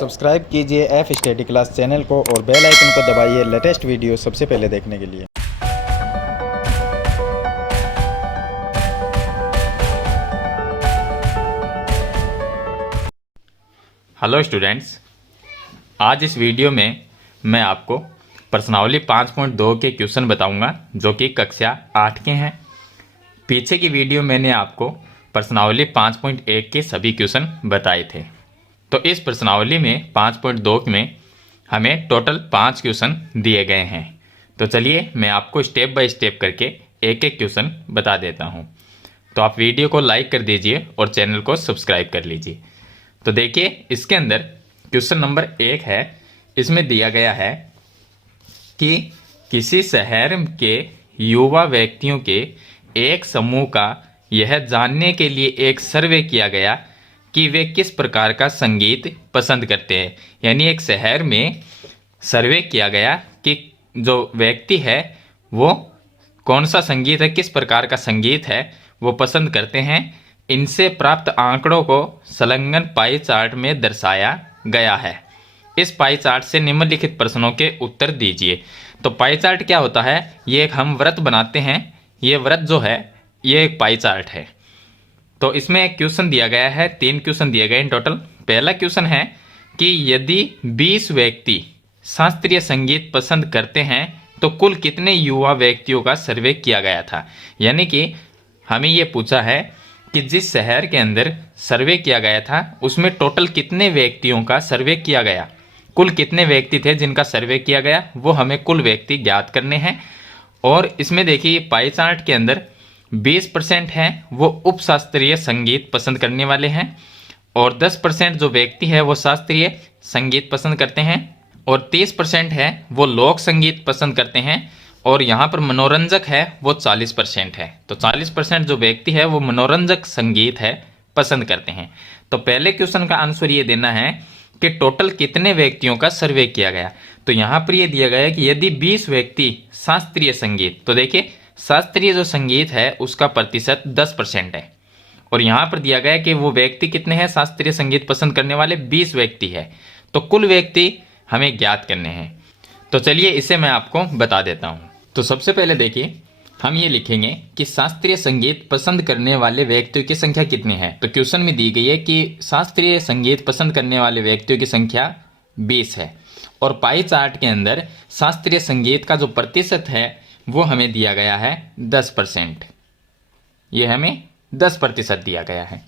Subscribe कीजिए F study class channel को और बेल आइकन को दबाइए लेटेस्ट वीडियो सबसे पहले देखने के लिए। हेलो स्टूडेंट्स, आज इस वीडियो में मैं आपको प्रश्नावली 5.2 के क्वेश्चन बताऊंगा जो कि कक्षा 8 के हैं। पीछे की वीडियो मैंने आपको प्रश्नावली 5.1 के सभी क्वेश्चन बताए थे। तो इस प्रश्नावली में 5.2 में हमें टोटल 5 क्वेश्चन दिए गए हैं। तो चलिए मैं आपको स्टेप बाय स्टेप करके एक एक क्वेश्चन बता देता हूं। तो आप वीडियो को लाइक कर दीजिए और चैनल को सब्सक्राइब कर लीजिए। तो देखिए, इसके अंदर क्वेश्चन नंबर 1 है। इसमें दिया गया है कि किसी शहर के युवा व्यक्तियों के एक समूह का यह जानने के लिए एक सर्वे किया गया कि वे किस प्रकार का संगीत पसंद करते हैं। यानी एक शहर में सर्वे किया गया कि जो व्यक्ति है वो कौन सा संगीत है, किस प्रकार का संगीत है वो पसंद करते हैं। इनसे प्राप्त आंकड़ों को संलग्न पाई चार्ट में दर्शाया गया है। इस पाई चार्ट से निम्नलिखित प्रश्नों के उत्तर दीजिए। तो पाई चार्ट क्या होता है? ये एक हम व्रत बनाते हैं। ये व्रत जो है ये एक पाई चार्ट है। तो इसमें एक क्वेश्चन दिया गया है, 3 क्वेश्चन दिए गए इन टोटल। पहला क्वेश्चन है कि यदि 20 व्यक्ति शास्त्रीय संगीत पसंद करते हैं तो कुल कितने युवा व्यक्तियों का सर्वे किया गया था। यानी कि हमें ये पूछा है कि जिस शहर के अंदर सर्वे किया गया था उसमें टोटल कितने व्यक्तियों का सर्वे किया गया, कुल कितने व्यक्ति थे जिनका सर्वे किया गया, वो हमें कुल व्यक्ति ज्ञात करने हैं। और इसमें देखिए पाई चार्ट के अंदर 20% हैं वो उपशास्त्रीय संगीत पसंद करने वाले हैं और 10% जो व्यक्ति है वो शास्त्रीय संगीत पसंद करते हैं और 30% है वो लोक संगीत पसंद करते हैं और यहाँ पर मनोरंजक है वो 40% है। तो 40% जो व्यक्ति है वो मनोरंजक संगीत है पसंद करते हैं। तो पहले क्वेश्चन का आंसर ये देना है कि टोटल कितने व्यक्तियों का सर्वे किया गया। तो यहाँ पर ये दिया गया है कि यदि 20 व्यक्ति शास्त्रीय संगीत, तो देखिए शास्त्रीय जो संगीत है उसका प्रतिशत 10% है और यहाँ पर दिया गया है कि वो व्यक्ति कितने हैं, शास्त्रीय संगीत पसंद करने वाले 20 व्यक्ति है। तो कुल व्यक्ति हमें ज्ञात करने हैं। तो चलिए इसे मैं आपको बता देता हूँ। तो सबसे पहले देखिए हम ये लिखेंगे कि शास्त्रीय संगीत पसंद करने वाले व्यक्तियों की संख्या कितनी है। तो क्वेश्चन में दी गई है कि शास्त्रीय संगीत पसंद करने वाले व्यक्तियों की संख्या 20 है और पाई चार्ट के अंदर शास्त्रीय संगीत का जो प्रतिशत है वो हमें दिया गया है 10%। ये हमें 10% दिया गया है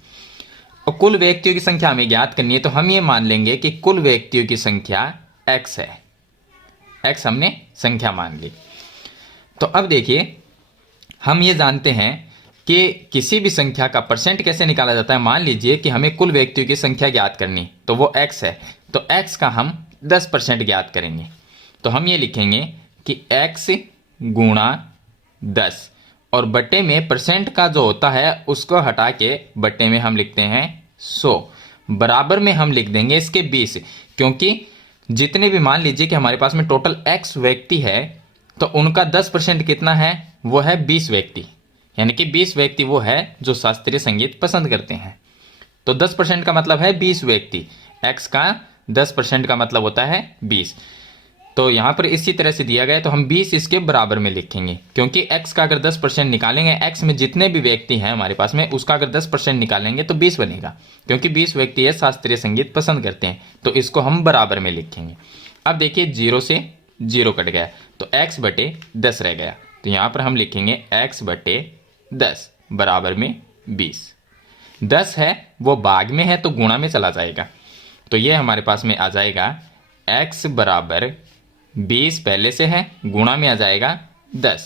और कुल व्यक्तियों की संख्या हमें ज्ञात करनी है। तो हम ये मान लेंगे कि कुल व्यक्तियों की संख्या x है। x हमने संख्या मान ली। तो अब देखिए हम ये जानते हैं कि किसी भी संख्या का परसेंट कैसे निकाला जाता है। मान लीजिए कि हमें कुल व्यक्तियों की संख्या ज्ञात करनी, तो वो x है, तो x का हम 10% ज्ञात करेंगे। तो हम ये लिखेंगे कि x गुणा 10 और बट्टे में परसेंट का जो होता है उसको हटा के बट्टे में हम लिखते हैं 100, बराबर में हम लिख देंगे इसके 20, क्योंकि जितने भी मान लीजिए कि हमारे पास में टोटल x व्यक्ति है तो उनका 10% कितना है, वो है 20 व्यक्ति। यानी कि 20 व्यक्ति वो है जो शास्त्रीय संगीत पसंद करते हैं। तो 10% का मतलब है 20 व्यक्ति, x का 10% का मतलब होता है 20। तो यहाँ पर इसी तरह से दिया गया है तो हम 20 इसके बराबर में लिखेंगे, क्योंकि x का अगर 10% निकालेंगे, x में जितने भी व्यक्ति हैं हमारे पास में उसका अगर 10% निकालेंगे तो 20 बनेगा, क्योंकि 20 व्यक्ति है शास्त्रीय संगीत पसंद करते हैं। तो इसको हम बराबर में लिखेंगे। अब देखिए 0 से 0 कट गया तो x बटे 10 रह गया। तो यहाँ पर हम लिखेंगे x बटे 10 बराबर में 20। 10 है वो भाग में है तो गुणा में चला जाएगा। तो ये हमारे पास में आ जाएगा x बराबर 20 पहले से है, गुणा में आ जाएगा 10।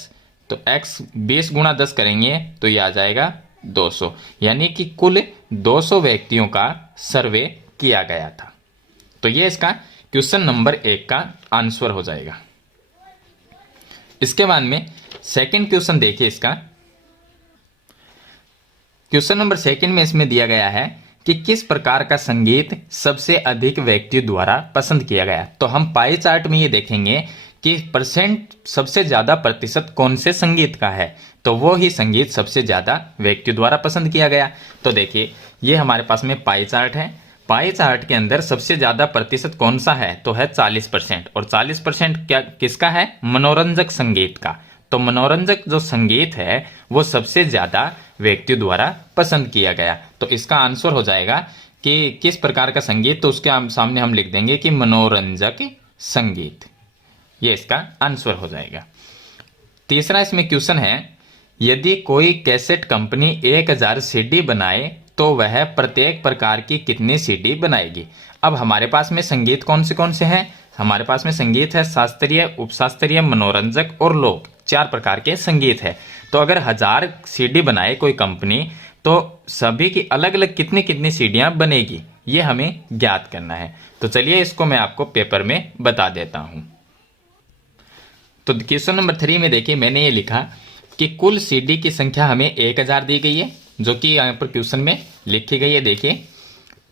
तो x 20 गुणा 10 करेंगे तो ये आ जाएगा 200। यानी कि कुल 200 व्यक्तियों का सर्वे किया गया था। तो ये इसका क्वेश्चन नंबर 1 का आंसर हो जाएगा। इसके बाद में सेकंड क्वेश्चन देखिए। इसका क्वेश्चन नंबर 2 में इसमें दिया गया है कि किस प्रकार का संगीत सबसे अधिक व्यक्तियों द्वारा पसंद किया गया। तो हम पाई चार्ट में ये देखेंगे कि परसेंट सबसे ज्यादा प्रतिशत कौन से संगीत का है, तो वो ही संगीत सबसे ज्यादा व्यक्तियों द्वारा पसंद किया गया। तो देखिए ये हमारे पास में पाई चार्ट है। पाई चार्ट के अंदर सबसे ज्यादा प्रतिशत कौन सा है, तो है 40%। और 40% क्या किसका है, मनोरंजक संगीत का। तो मनोरंजक जो संगीत है वो सबसे ज्यादा व्यक्तियों द्वारा पसंद किया गया। तो इसका आंसर हो जाएगा कि किस प्रकार का संगीत, तो उसके सामने हम लिख देंगे कि मनोरंजक संगीत। ये इसका आंसर हो जाएगा। तीसरा इसमें क्वेश्चन है, यदि कोई कैसेट कंपनी 1000 सीडी बनाए तो वह प्रत्येक प्रकार की कितनी सीडी बनाएगी। अब हमारे पास में संगीत कौन से हैं, हमारे पास में संगीत है शास्त्रीय, उपशास्त्रीय, मनोरंजक और लोक, 4 प्रकार के संगीत है। तो अगर 1000 सीडी बनाए कोई कंपनी तो सभी की अलग अलग कितनी कितनी सीडियां बनेगी, ये हमें ज्ञात करना है। तो चलिए इसको मैं आपको पेपर में बता देता हूं। तो क्वेश्चन नंबर 3 में देखिए मैंने ये लिखा कि कुल सीडी की संख्या हमें 1000 दी गई है, जो कि यहाँ पर क्वेश्चन में लिखी गई है। देखिए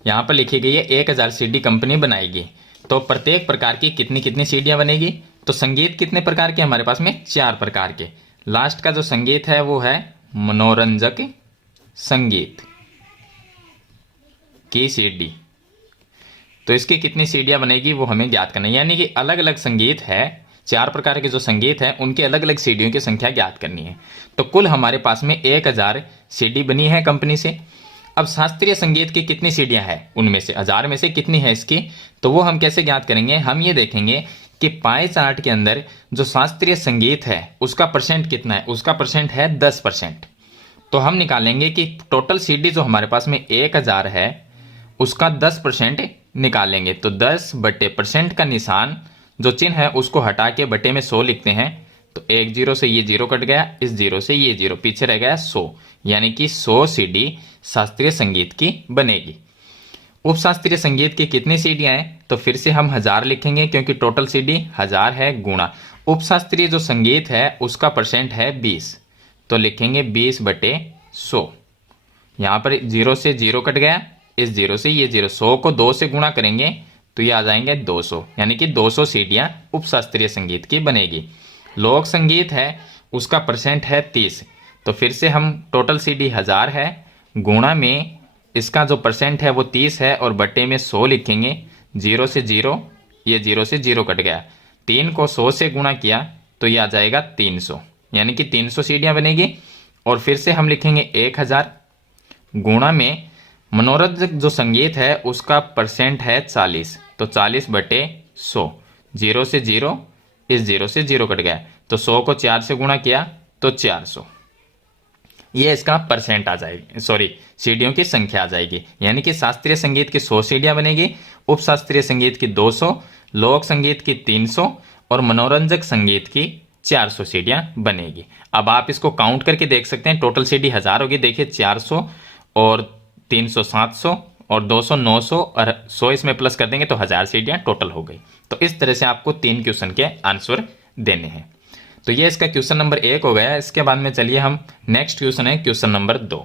यहाँ पर लिखी गई है 1000 सीडी कंपनी बनाएगी, तो प्रत्येक प्रकार की कितनी कितनी सीडियां बनेगी। तो संगीत कितने प्रकार के हमारे पास में, 4 प्रकार के। लास्ट का जो संगीत है वो है मनोरंजक संगीत की सीडी। तो इसकी कितनी सीडियां बनेगी वो हमें ज्ञात करना है, यानी कि अलग अलग संगीत है, 4 प्रकार के जो संगीत है उनके अलग अलग सीडियों की संख्या ज्ञात करनी है। तो कुल हमारे पास में 1000 सीडी बनी है कंपनी से। अब शास्त्रीय संगीत की कितनी सीडियां हैं, उनमें से 1000 में से कितनी है इसकी, तो वो हम कैसे ज्ञात करेंगे। हम ये देखेंगे कि पाई चार्ट के अंदर जो शास्त्रीय संगीत है उसका परसेंट कितना है, उसका परसेंट है 10%। तो हम निकालेंगे कि टोटल सीडी जो हमारे पास में 1000 है उसका 10% निकालेंगे। तो 10/% का निशान जो चिन्ह है उसको हटा के बटे में 100 लिखते हैं। तो एक जीरो से ये जीरो कट गया, इस जीरो से ये जीरो, पीछे रह गया 100, यानी कि 100 सीडी शास्त्रीय संगीत की बनेगी। उपशास्त्रीय संगीत की कितनी सीडियां हैं, तो फिर से हम 1000 लिखेंगे क्योंकि टोटल सीडी 1000 है, गुणा उपशास्त्रीय जो संगीत है उसका परसेंट है 20, तो लिखेंगे 20/100। यहाँ पर जीरो से जीरो कट गया, इस जीरो से ये जीरो, 100 को 2 से गुणा करेंगे तो ये आ जाएंगे 200, यानी कि 200 सीडियां उपशास्त्रीय संगीत की बनेगी। लोक संगीत है उसका परसेंट है 30, तो फिर से हम टोटल सीडी 1000 है, गुणा में इसका जो परसेंट है वो 30 है और बटे में 100 लिखेंगे। जीरो से जीरो, ये जीरो से जीरो कट गया, 3 को 100 से गुणा किया तो ये आ जाएगा 300, यानी कि 300 सीडियां बनेगी। और फिर से हम लिखेंगे 1000, गुणा में मनोरंजक जो संगीत है उसका परसेंट है 40, तो 40/100, जीरो से जीरो, इस जीरो से जीरो कट गया, तो 100 को 4 से गुणा किया तो 400, ये इसका परसेंट आ जाएगी, सॉरी सीडियों की संख्या आ जाएगी। यानी कि शास्त्रीय संगीत की 100 सीडियां बनेगी, उपशास्त्रीय संगीत की 200, लोक संगीत की 300 और मनोरंजक संगीत की 400 सीडियां बनेगी। अब आप इसको काउंट करके देख सकते हैं, टोटल सीडी 1000 होगी, देखिए 400 और 300 700 और 200 900 और 100 इसमें प्लस कर देंगे तो 1000 सीडियां टोटल हो गई। तो इस तरह से आपको 3 क्वेश्चन के आंसर देने हैं। तो ये इसका क्वेश्चन नंबर 1 हो गया। इसके बाद में चलिए हम नेक्स्ट क्वेश्चन है क्वेश्चन नंबर 2।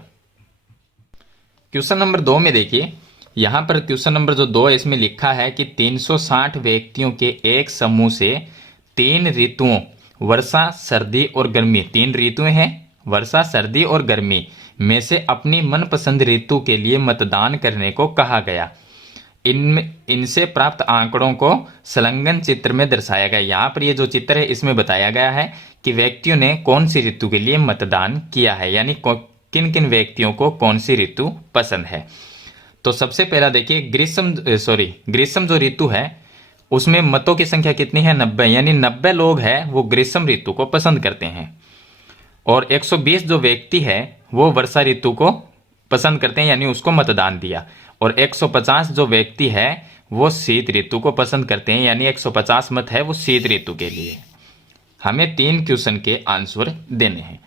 क्वेश्चन नंबर 2 में देखिए यहां पर क्वेश्चन नंबर जो 2 है इसमें लिखा है कि 360 व्यक्तियों के एक समूह से 3 ऋतुओं वर्षा, सर्दी और गर्मी, 3 ऋतुएं हैं वर्षा, सर्दी और गर्मी में से अपनी मनपसंद ऋतु के लिए मतदान करने को कहा गया। इनसे प्राप्त आंकड़ों को संलग्न चित्र में दर्शाया गया। यहाँ पर ये जो चित्र है इसमें बताया गया है कि व्यक्तियों ने कौन सी ऋतु के लिए मतदान किया है, यानी किन किन व्यक्तियों को कौन सी ऋतु पसंद है। तो सबसे पहला देखिए ग्रीष्म जो ऋतु है उसमें मतों की संख्या कितनी है, 90, यानी 90 लोग हैं वो ग्रीष्म ऋतु को पसंद करते हैं। और 120 जो व्यक्ति है वो वर्षा ऋतु को पसंद करते हैं, यानी उसको मतदान दिया। और 150 जो व्यक्ति है वो शीत ऋतु को पसंद करते हैं, यानी 150 मत है वो शीत ऋतु के लिए। हमें 3 क्वेश्चन के आंसर देने हैं।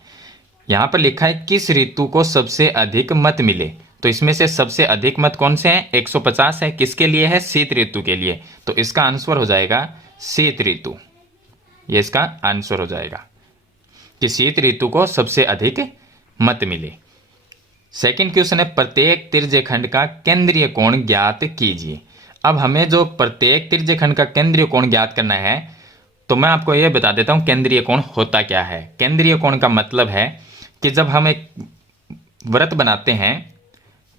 यहां पर लिखा है किस ऋतु को सबसे अधिक मत मिले, तो इसमें से सबसे अधिक मत कौन से हैं, 150 है, किसके लिए है, शीत ऋतु के लिए। तो इसका आंसर हो जाएगा शीत ऋतु, ये इसका आंसर हो जाएगा कि शीत ऋतु को सबसे अधिक मत मिले। सेकंड क्वेश्चन है प्रत्येक त्रिज्यखंड का केंद्रीय कोण ज्ञात कीजिए। अब हमें जो प्रत्येक त्रिज्यखंड का केंद्रीय कोण ज्ञात करना है तो मैं आपको यह बता देता हूं केंद्रीय कोण होता क्या है। केंद्रीय कोण का मतलब है कि जब हम एक वृत्त बनाते हैं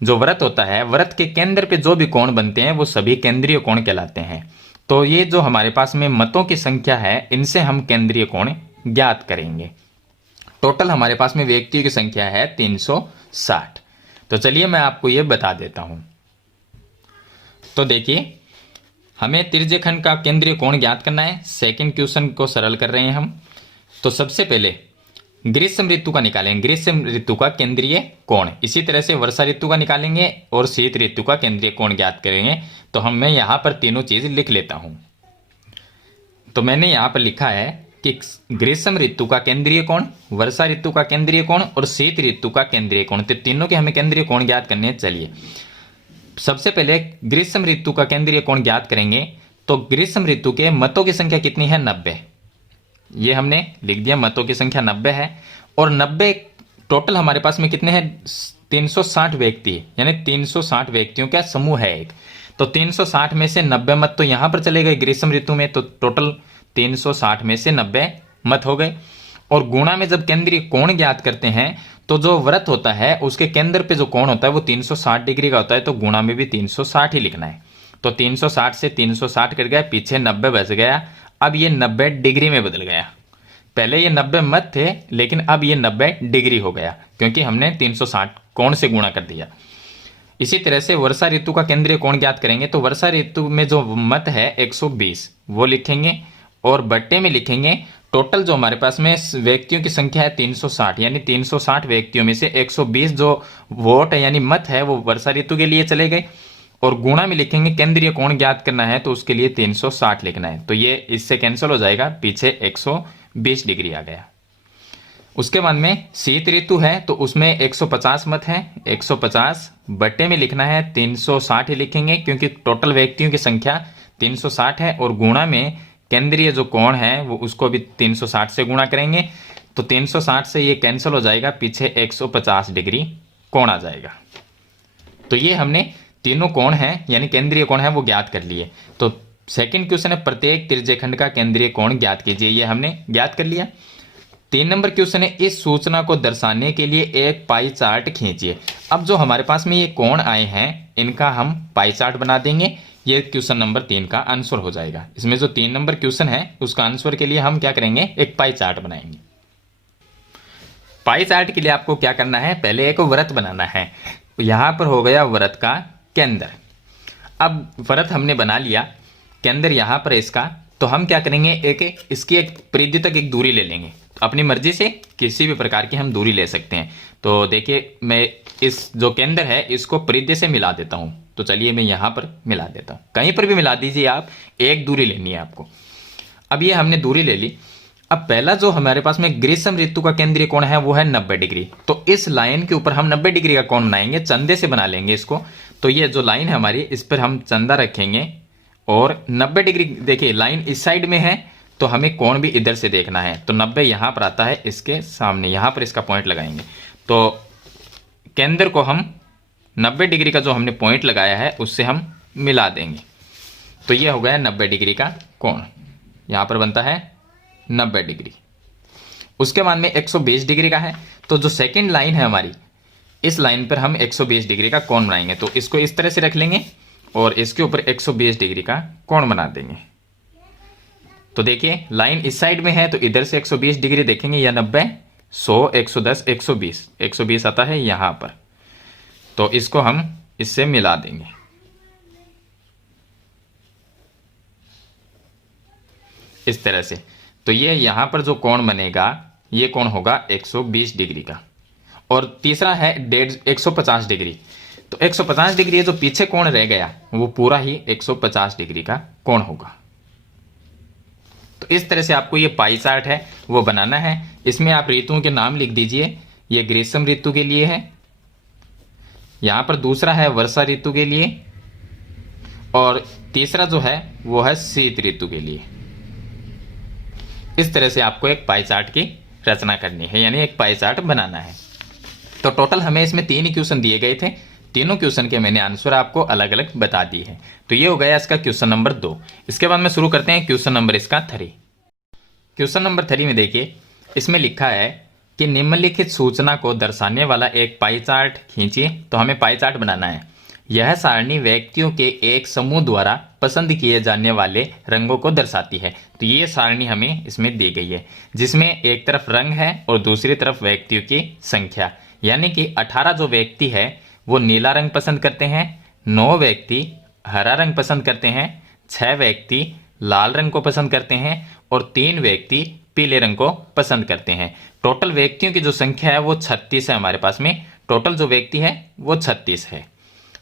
जो वृत्त होता है, वृत्त के केंद्र पे जो भी कोण बनते हैं वो सभी केंद्रीय कोण कहलाते हैं। तो ये जो हमारे पास में मतों की संख्या है, इनसे हम केंद्रीय कोण ज्ञात करेंगे। टोटल हमारे पास में व्यक्तियों की संख्या है 360। तो चलिए मैं आपको ये बता देता हूं। तो देखिए, हमें त्रिज्यखंड का केंद्रीय कोण ज्ञात करना है। सेकंड क्वेश्चन को सरल कर रहे हैं हम। तो सबसे पहले ग्रीष्म ऋतु का निकालेंगे, ग्रीष्म ऋतु का केंद्रीय कोण। इसी तरह से वर्षा ऋतु का निकालेंगे और शीत ऋतु का केंद्रीय कोण ज्ञात करेंगे। तो मैं यहां पर तीनों चीज लिख लेता हूं। तो मैंने यहां पर लिखा है कि ग्रीष्म ऋतु का केंद्रीय कोण, वर्षा ऋतु का केंद्रीय कोण और शीत ऋतु का केंद्रीय कोण। तो तीनों के हमें केंद्रीय कोण ज्ञात करने हैं। चलिए सबसे पहले ग्रीष्म ऋतु का केंद्रीय कोण ज्ञात करेंगे। तो ग्रीष्म ऋतु के मतों की संख्या कितनी है? 90। ये हमने लिख दिया, मतों की संख्या 90 है। और 90 टोटल हमारे पास में कितने हैं? 360 व्यक्ति, यानी 360 व्यक्तियों का समूह है एक। तो 360 में से 90 मत तो यहां पर चले गए ग्रीष्म ऋतु में। तो टोटल 360 में से 90 मत हो गए। और गुणा में जब केंद्रीय कोण ज्ञात करते हैं तो जो वृत्त होता है उसके केंद्र पे जो कोण होता है वो 360 डिग्री का होता है। तो गुणा में भी 360 ही लिखना है। तो 360 से 360 कट गया, पीछे 90 बच गया। अब ये 90 डिग्री में बदल गया। पहले ये 90 मत थे, लेकिन अब ये 90 डिग्री हो गया क्योंकि हमने 360 कोण से गुणा कर दिया। इसी तरह से वर्षा ऋतु का केंद्रीय कोण ज्ञात करेंगे। तो वर्षा ऋतु में जो मत है 120 वो लिखेंगे और बट्टे में लिखेंगे टोटल जो हमारे पास में व्यक्तियों की संख्या है 360, यानी 360 व्यक्तियों में से 120 जो वोट है यानी मत है वो वर्षा ऋतु के लिए चले गए। और गुणा में लिखेंगे केंद्रीय कोण ज्ञात करना है तो उसके लिए 360 लिखना है। तो ये इससे कैंसिल हो जाएगा, पीछे 120 डिग्री आ गया। उसके बाद में शीत ऋतु है तो उसमें 150 मत है। 150 बट्टे में लिखना है 360 ही लिखेंगे क्योंकि टोटल व्यक्तियों की संख्या 360 है। और गुणा में केंद्रीय जो कोण है वो उसको भी 360 से गुणा करेंगे। तो 360 से ये कैंसिल हो जाएगा, पीछे 150 डिग्री कोण आ जाएगा। तो ये हमने तीनों कोण हैं यानी केंद्रीय कोण है वो ज्ञात कर लिए। तो सेकंड क्वेश्चन है प्रत्येक त्रिज्यखंड का केंद्रीय कोण ज्ञात कीजिए। ये हमने ज्ञात कर लिया। 3 नंबर क्वेश्चन है इस सूचना को दर्शाने के लिए एक पाई चार्ट खींचिए। अब जो हमारे पास में ये कोण आए हैं इनका हम पाई चार्ट बना देंगे। ये क्वेश्चन नंबर 3 का आंसर हो जाएगा। इसमें जो 3 नंबर क्वेश्चन है उसका आंसर के लिए हम क्या करेंगे, एक पाई चार्ट बनाएंगे। पाई चार्ट के लिए आपको क्या करना है, पहले एक वृत्त बनाना है। यहां पर हो गया वृत्त का केंद्र। अब वृत्त हमने बना लिया, केंद्र यहां पर इसका। तो हम क्या करेंगे, इसकी एक परिधि तक एक दूरी ले लेंगे। अपनी मर्जी से किसी भी प्रकार की हम दूरी ले सकते हैं। तो देखिए मैं इस जो केंद्र है इसको परिधि से मिला देता हूं। तो चलिए मैं यहां पर मिला देता हूं, कहीं पर भी मिला दीजिए आप, एक दूरी लेनी है आपको। अब ये हमने दूरी ले ली। अब पहला जो हमारे पास में ग्रीष्म ऋतु का केंद्रीय कोण है वो है 90 डिग्री। तो इस लाइन के ऊपर हम 90 डिग्री का कोण बनाएंगे, चंदे से बना लेंगे इसको। तो ये जो लाइन है हमारी, इस पर हम चंदा रखेंगे और 90 डिग्री, देखिए लाइन इस साइड में है तो हमें कोण भी इधर से देखना है। तो 90 यहां पर आता है, इसके सामने यहां पर इसका पॉइंट लगाएंगे। तो केंद्र को हम 90 डिग्री का जो हमने पॉइंट लगाया है उससे हम मिला देंगे। तो ये हो गया 90 डिग्री का कोण, यहां पर बनता है 90 डिग्री। उसके बाद में 120 डिग्री का है। तो जो सेकंड लाइन है हमारी, इस लाइन पर हम 120 डिग्री का कोण बनाएंगे। तो इसको इस तरह से रख लेंगे और इसके ऊपर 120 डिग्री का कोण बना देंगे। तो देखिए लाइन इस साइड में है तो इधर से 120 डिग्री देखेंगे, या 90, 100, 110, 120, 120 आता है यहां पर। तो इसको हम इससे मिला देंगे। इस तरह से। तो ये यहां पर जो कोण बनेगा ये कोण होगा 120 डिग्री का। और तीसरा है 150 डिग्री। तो 150 डिग्री जो पीछे कोण रह गया वो पूरा ही 150 डिग्री का कोण होगा। तो इस तरह से आपको ये पाई चार्ट है वो बनाना है। इसमें आप ऋतुओं के नाम लिख दीजिए। ये ग्रीष्म ऋतु के लिए है, यहां पर दूसरा है वर्षा ऋतु के लिए, और तीसरा जो है वो है शीत ऋतु के लिए। इस तरह से आपको एक पाई चार्ट की रचना करनी है, यानी एक पाई चार्ट बनाना है। तो टोटल हमें इसमें 3 क्वेश्चन दिए गए थे। तीनों क्वेश्चन के मैंने आंसर आपको अलग अलग बता दिए हैं। तो ये हो गया इसका क्वेश्चन नंबर 2। इसके बाद में शुरू करते हैं क्वेश्चन नंबर इसका 3। क्वेश्चन नंबर 3 में देखिए, इसमें लिखा है कि निम्नलिखित सूचना को दर्शाने वाला एक पाई चार्ट खींचिए। तो हमें पाई चार्ट बनाना है। यह सारणी व्यक्तियों के एक समूह द्वारा पसंद किए जाने वाले रंगों को दर्शाती है। तो ये सारणी हमें इसमें दी गई है, जिसमें एक तरफ रंग है और दूसरी तरफ व्यक्तियों की संख्या। यानी कि 18 जो व्यक्ति है वो नीला रंग पसंद करते हैं, 9 व्यक्ति हरा रंग पसंद करते हैं, 6 व्यक्ति लाल रंग को पसंद करते हैं और 3 व्यक्ति पीले रंग को पसंद करते हैं। टोटल व्यक्तियों की जो संख्या है वो 36 है। हमारे पास में टोटल जो व्यक्ति है वो 36 है।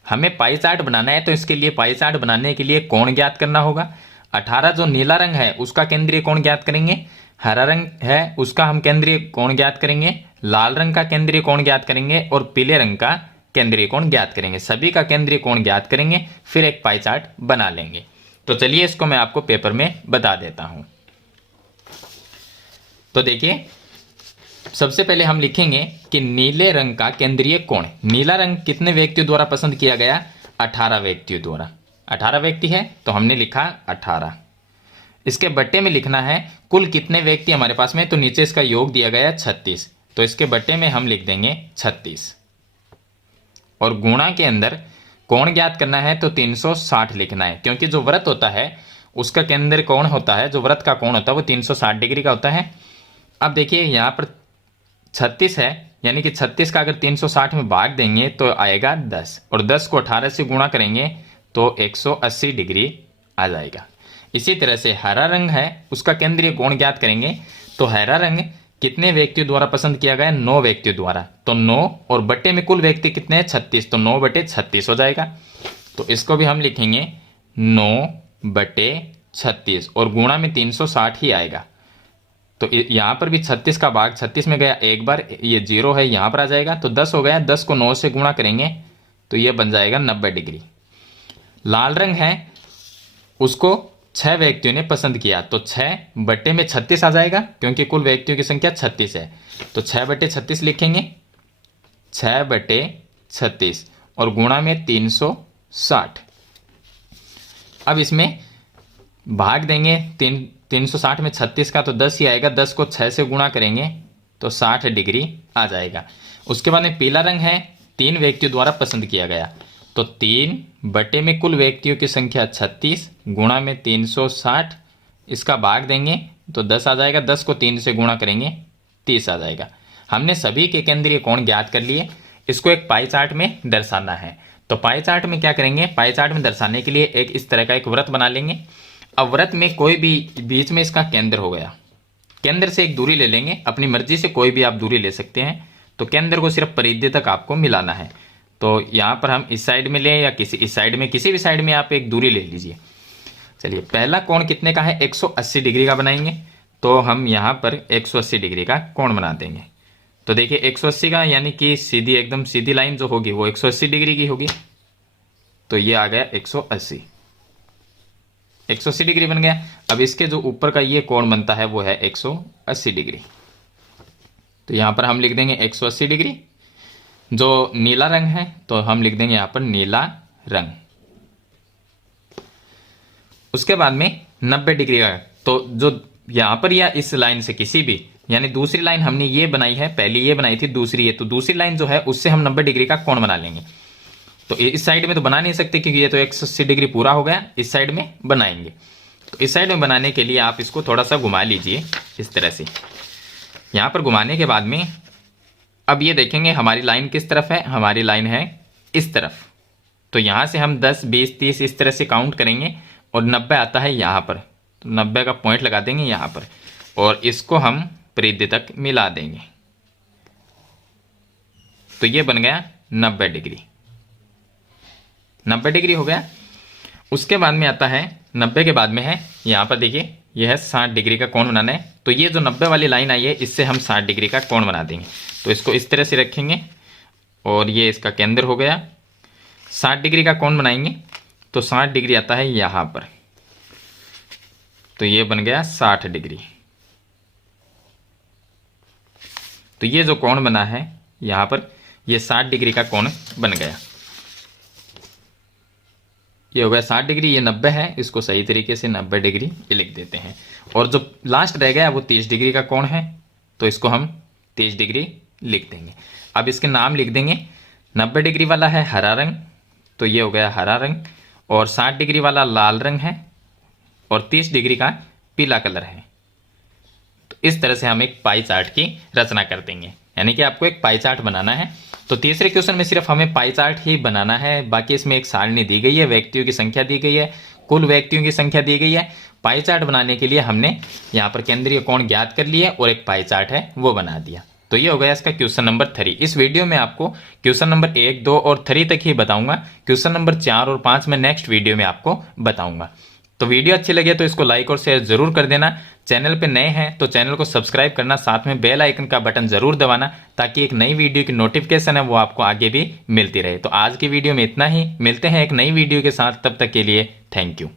हमें पाई चार्ट बनाना है, तो इसके लिए पाई चार्ट बनाने के लिए कोण ज्ञात करना होगा। 18 जो नीला रंग है उसका केंद्रीय कोण ज्ञात करेंगे, हरा रंग है उसका हम केंद्रीय कोण ज्ञात करेंगे, लाल रंग का केंद्रीय कोण ज्ञात करेंगे और पीले रंग का केंद्रीय कोण ज्ञात करेंगे। सभी का केंद्रीय कोण ज्ञात करेंगे, फिर एक पाई चार्ट बना लेंगे। तो चलिए इसको मैं आपको पेपर में बता देता हूं। तो देखिए, सबसे पहले हम लिखेंगे कि नीले रंग का केंद्रीय कोण। नीला रंग कितने व्यक्तियों द्वारा पसंद किया गया? 18 व्यक्तियों द्वारा। 18 व्यक्ति है तो हमने लिखा 18। इसके बट्टे में लिखना है कुल कितने व्यक्ति हमारे पास में, तो नीचे इसका योग दिया गया है 36, तो इसके बट्टे में हम लिख देंगे 36। और गुणा के अंदर कोण ज्ञात करना है तो 360 लिखना है, क्योंकि जो व्रत होता है उसका केंद्रीय कोण होता है, जो व्रत का कोण होता है वो 360 डिग्री का होता है। अब देखिए यहाँ पर 36 है, यानी कि 36 का अगर 360 में भाग देंगे तो आएगा 10, और 10 को 18 से गुणा करेंगे तो 180 डिग्री आ जाएगा। इसी तरह से हरा रंग है उसका केंद्रीय कोण ज्ञात करेंगे, तो हरा रंग कितने व्यक्तियों द्वारा पसंद किया गया? 9 व्यक्तियों द्वारा। तो 9 और बट्टे में कुल व्यक्ति कितने हैं? 36, तो 9 बटे 36 हो जाएगा। तो इसको भी हम लिखेंगे 9 बटे 36 और गुणा में 360 ही आएगा। तो यहाँ पर भी 36 का भाग 36 में गया एक बार, ये 0 है यहाँ पर आ जाएगा, तो 10 हो गया। 10 को 9 से गुणा करेंगे तो ये बन जाएगा 90 डिग्री। लाल रंग है उसको 6 व्यक्तियों ने पसंद किया, तो 6 बट्टे में 36 आ जाएगा, क्योंकि कुल व्यक्तियों की संख्या 36 है। तो 6 बटे 36 लिखेंगे, 6 बटे 36 और गुणा में 360। अब इसमें भाग देंगे 360 में 36 का, तो 10 ही आएगा। 10 को 6 से गुणा करेंगे तो 60 डिग्री आ जाएगा। उसके बाद में पीला रंग है 3 व्यक्तियों द्वारा पसंद किया गया, तो 3 बटे में कुल व्यक्तियों की संख्या 36 गुणा में 360, इसका भाग देंगे तो 10 आ जाएगा। 10 को 3 से गुणा करेंगे 30 आ जाएगा। हमने सभी के केंद्रीय कोण ज्ञात कर लिए। इसको एक पाई चार्ट में दर्शाना है। तो पाई चार्ट में क्या करेंगे? पाई चार्ट में दर्शाने के लिए एक इस तरह का एक वृत्त बना लेंगे। अब वृत्त में कोई भी बीच में इसका केंद्र हो गया, केंद्र से एक दूरी ले लेंगे, अपनी मर्जी से कोई भी आप दूरी ले सकते हैं। तो केंद्र को सिर्फ परिधि तक आपको मिलाना है। तो यहाँ पर हम इस साइड में लें या इस साइड में, किसी भी साइड में आप एक दूरी ले लीजिए। चलिए, पहला कोण कितने का है? 180 डिग्री का बनाएंगे। तो हम यहाँ पर 180 डिग्री का कोण बना देंगे। तो देखिए 180 का, यानी कि सीधी एकदम सीधी लाइन जो होगी वो 180 डिग्री की होगी। तो ये आ गया 180 डिग्री बन गया। अब इसके जो ऊपर का ये कोण बनता है वो है 180 डिग्री। तो यहाँ पर हम लिख देंगे 180 डिग्री। जो नीला रंग है तो हम लिख देंगे यहाँ पर नीला रंग। उसके बाद में 90 डिग्री का, तो जो यहाँ पर या इस लाइन से किसी भी, यानी दूसरी लाइन हमने ये बनाई है, पहली ये बनाई थी, दूसरी ये, तो दूसरी लाइन जो है उससे हम 90 डिग्री का कोण बना लेंगे। तो इस साइड में तो बना नहीं सकते क्योंकि ये तो 180 डिग्री पूरा हो गया, इस साइड में बनाएंगे। तो इस साइड में बनाने के लिए आप इसको थोड़ा सा घुमा लीजिए इस तरह से। यहाँ पर घुमाने के बाद में अब ये देखेंगे हमारी लाइन किस तरफ है, हमारी लाइन है इस तरफ। तो यहाँ से हम 10, 20, 30 इस तरह से काउंट करेंगे और 90 आता है यहाँ पर, तो 90 का पॉइंट लगा देंगे यहाँ पर और इसको हम परिधि तक मिला देंगे। तो ये बन गया 90 डिग्री। 90 डिग्री हो गया। उसके बाद में आता है 90 के बाद में है यहाँ पर देखिए यह है 60 डिग्री का कोण बनाना है। तो ये जो 90 वाली लाइन आई है इससे हम 60 डिग्री का कोण बना देंगे। तो इसको इस तरह से रखेंगे और ये इसका केंद्र हो गया। 60 डिग्री का कोण बनाएंगे तो 60 डिग्री आता है यहाँ पर, तो ये बन गया 60 डिग्री। तो ये जो कोण बना है यहाँ पर, ये 60 डिग्री का कोण बन गया। ये हो गया 60 डिग्री, ये 90 है, इसको सही तरीके से 90 डिग्री ये लिख देते हैं। और जो लास्ट रह गया वो 30 डिग्री का कोण है, तो इसको हम 30 डिग्री लिख देंगे। अब इसके नाम लिख देंगे। 90 डिग्री वाला है हरा रंग, तो ये हो गया हरा रंग, और 60 डिग्री वाला लाल रंग है, और 30 डिग्री का पीला कलर है। तो इस तरह से हम एक पाई चार्ट की रचना कर देंगे, यानी कि आपको एक पाई चार्ट बनाना है। तो तीसरे क्वेश्चन में सिर्फ हमें पाई चार्ट ही बनाना है, बाकी इसमें एक सारणी दी गई है, व्यक्तियों की संख्या दी गई है, कुल व्यक्तियों की संख्या दी गई है। पाई चार्ट बनाने के लिए हमने यहाँ पर केंद्रीय कोण ज्ञात कर लिए और एक पाई चार्ट है वो बना दिया। तो ये हो गया इसका क्वेश्चन नंबर 3। इस वीडियो में आपको क्वेश्चन नंबर 1, 2 और 3 तक ही बताऊंगा। क्वेश्चन नंबर 4 और 5 में नेक्स्ट वीडियो में आपको बताऊंगा। तो वीडियो अच्छी लगे तो इसको लाइक और शेयर जरूर कर देना। चैनल पे नए हैं तो चैनल को सब्सक्राइब करना, साथ में बेल आइकन का बटन जरूर दबाना, ताकि एक नई वीडियो की नोटिफिकेशन है वो आपको आगे भी मिलती रहे। तो आज की वीडियो में इतना ही, मिलते हैं एक नई वीडियो के साथ, तब तक के लिए थैंक यू।